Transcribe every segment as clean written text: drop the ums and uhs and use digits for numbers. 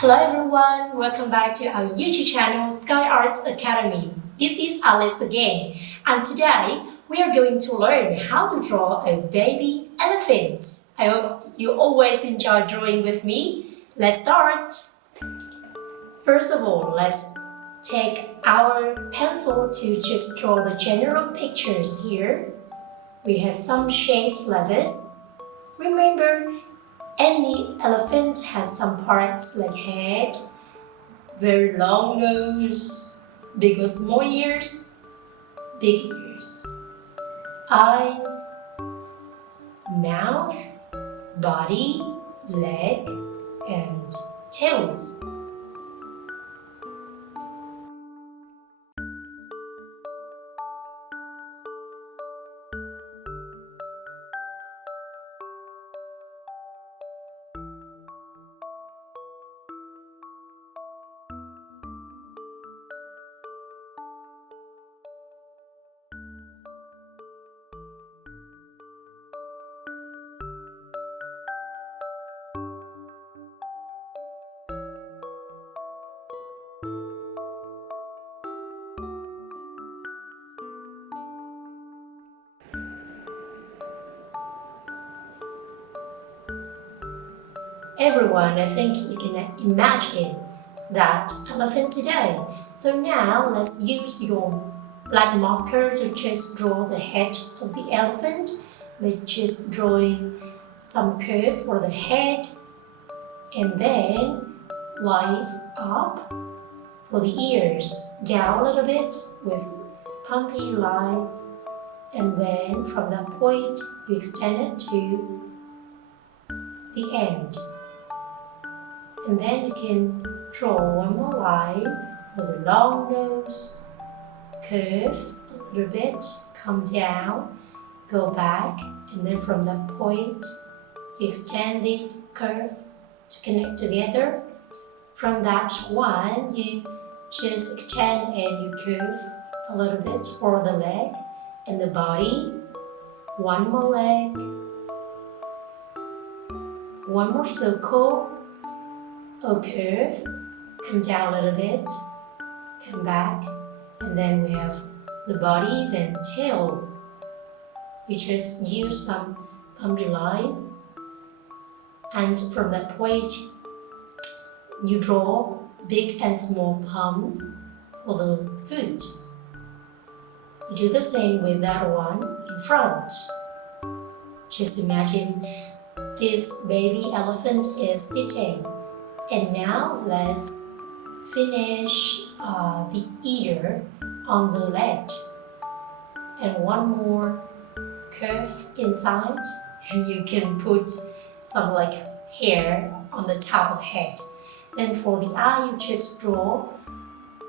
Hello everyone, welcome back to our YouTube channel Sky Arts Academy. This is Alice again, and today we are going to learn how to draw a baby elephant. I hope you always enjoy drawing with me. Let's start! First of all, let's take our pencil to just draw the general pictures here. We have some shapes like this. Remember, any elephant has some parts like head, very long nose, big or small ears, big ears, eyes, mouth, body, leg, and tails. Everyone, I think you can imagine that elephant today. So now let's use your black marker to just draw the head of the elephant by just drawing some curve for the head and then lines up for the ears, down a little bit with pumpy lines, and then from that point you extend it to the end. And then you can draw one more line for the long nose, curve a little bit, come down, go back, and then from that point, you extend this curve to connect together. From that one, you just extend and you curve a little bit for the leg and the body. One more leg, one more circle, a curve, come down a little bit, come back, and then we have the body, then tail. We just use some bumpy lines, and from that point you draw big and small palms for the foot. You do the same with that one in front. Just imagine this baby elephant is sitting. And now let's finish the ear on the left. And one more curve inside. And you can put some like hair on the top of head. Then for the eye, you just draw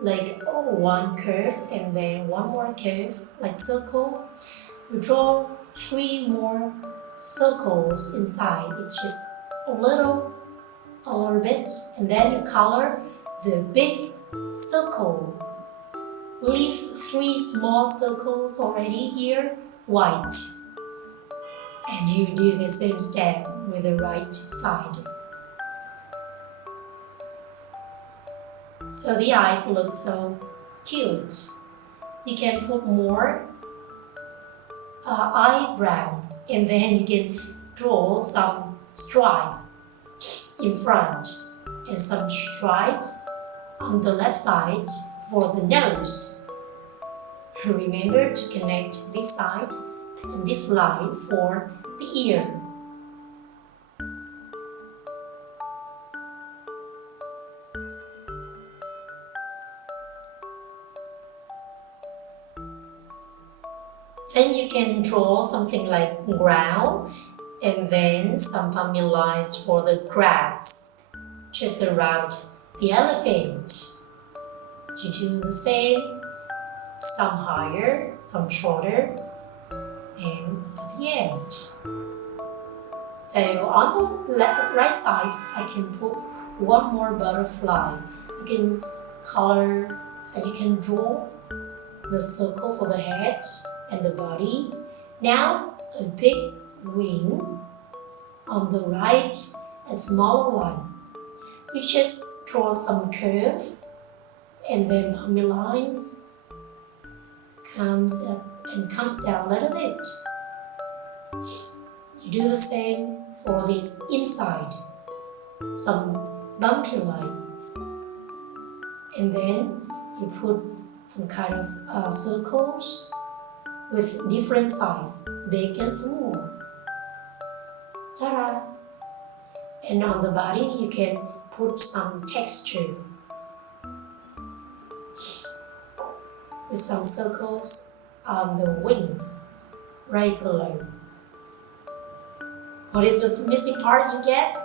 like one curve and then one more curve, like circle. You draw 3 more circles inside. It's just a little bit, and then you color the big circle. Leave 3 small circles already here, white. And you do the same step with the right side. So the eyes look so cute. You can put more eyebrow, and then you can draw some stripe in front and some stripes on the left side for the nose. Remember to connect this side and this line for the ear. Then you can draw something like ground and then some pumpy lines for the grass just around the elephant. You do the same, some higher, some shorter, and at the end. So on the right side, I can put one more butterfly. You can color and you can draw the circle for the head and the body. Now a big wing on the right, a smaller one. You just draw some curve, and then pumping lines comes up and comes down a little bit. You do the same for this inside, some bumpy lines, and then you put some kind of circles with different size, big and small. Ta-da! And on the body you can put some texture with some circles on the wings right below. What is the missing part, you guess?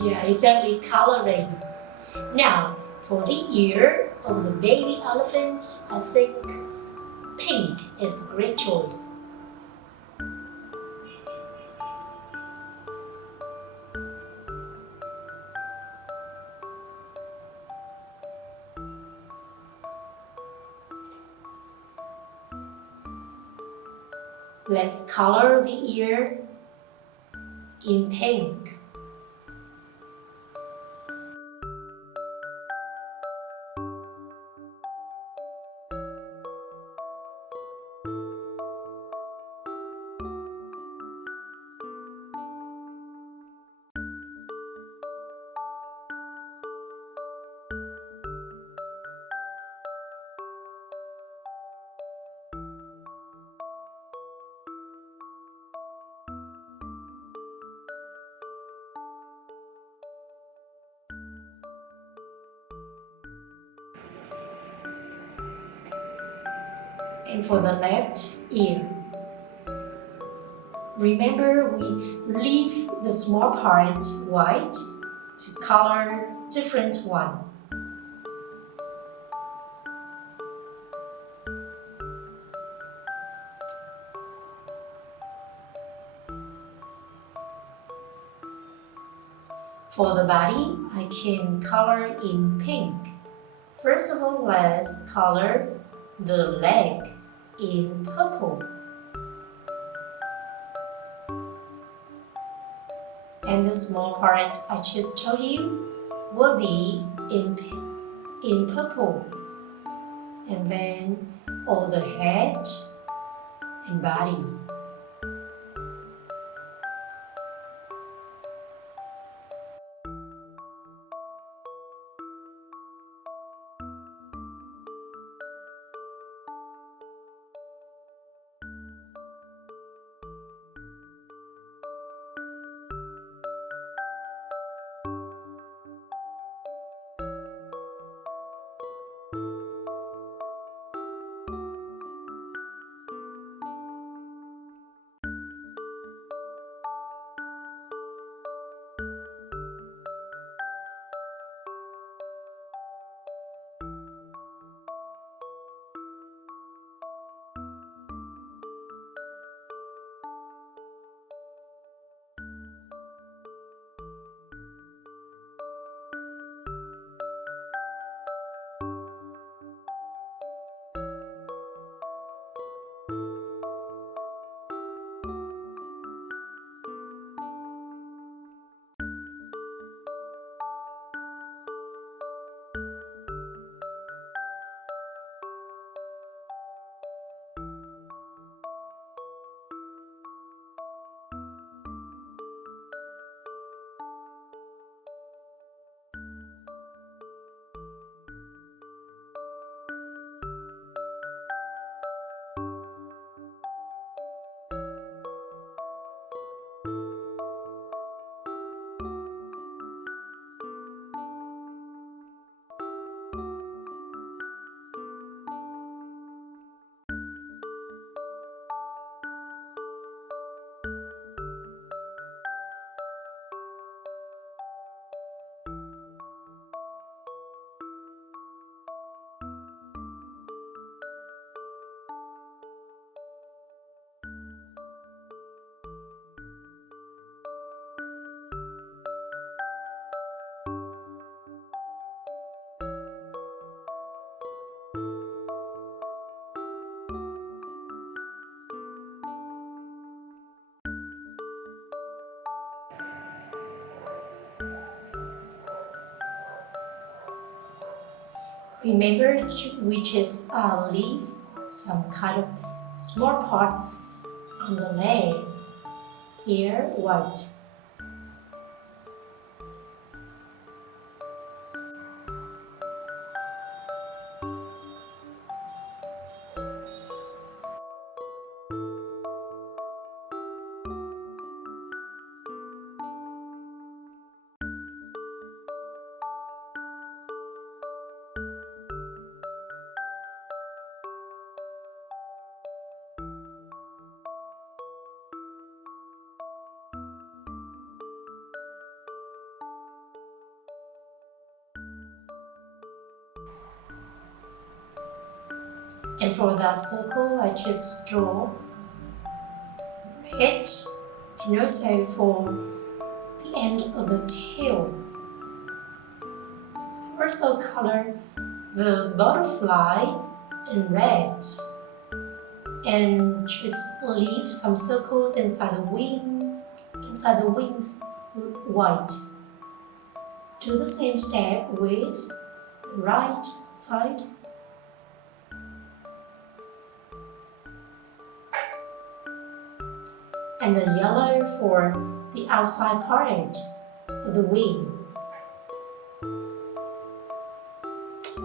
Yeah, exactly, coloring. Now, for the ear of the baby elephant, I think pink is a great choice. Let's color the ear in pink. And for the left ear, remember we leave the small part white to color different one. For the body, I can color in pink. First of all, let's color the leg in purple. And the small part I just told you will be in purple. And then all the head and body. Remember which is a leaf, some kind of small parts on the leg. Here, white. And for that circle, I just draw red, and also for the end of the tail. I also color the butterfly in red, and just leave some circles inside the wings white. Do the same step with the right side. And the yellow for the outside part of the wing.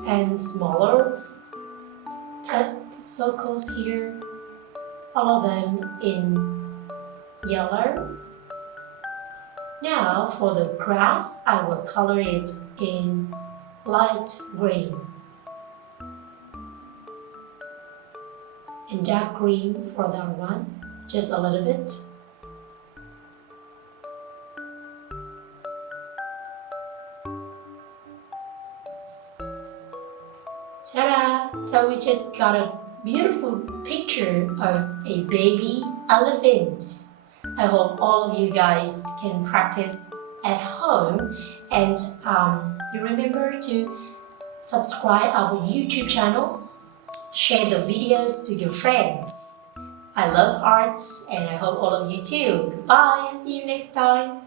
And smaller circles here, all of them in yellow. Now for the grass, I will color it in light green and dark green for that one, just a little bit. Ta-da! So we just got a beautiful picture of a baby elephant. I hope all of you guys can practice at home, and you remember to subscribe our YouTube channel, share the videos to your friends. I love arts and I hope all of you too. Goodbye and see you next time.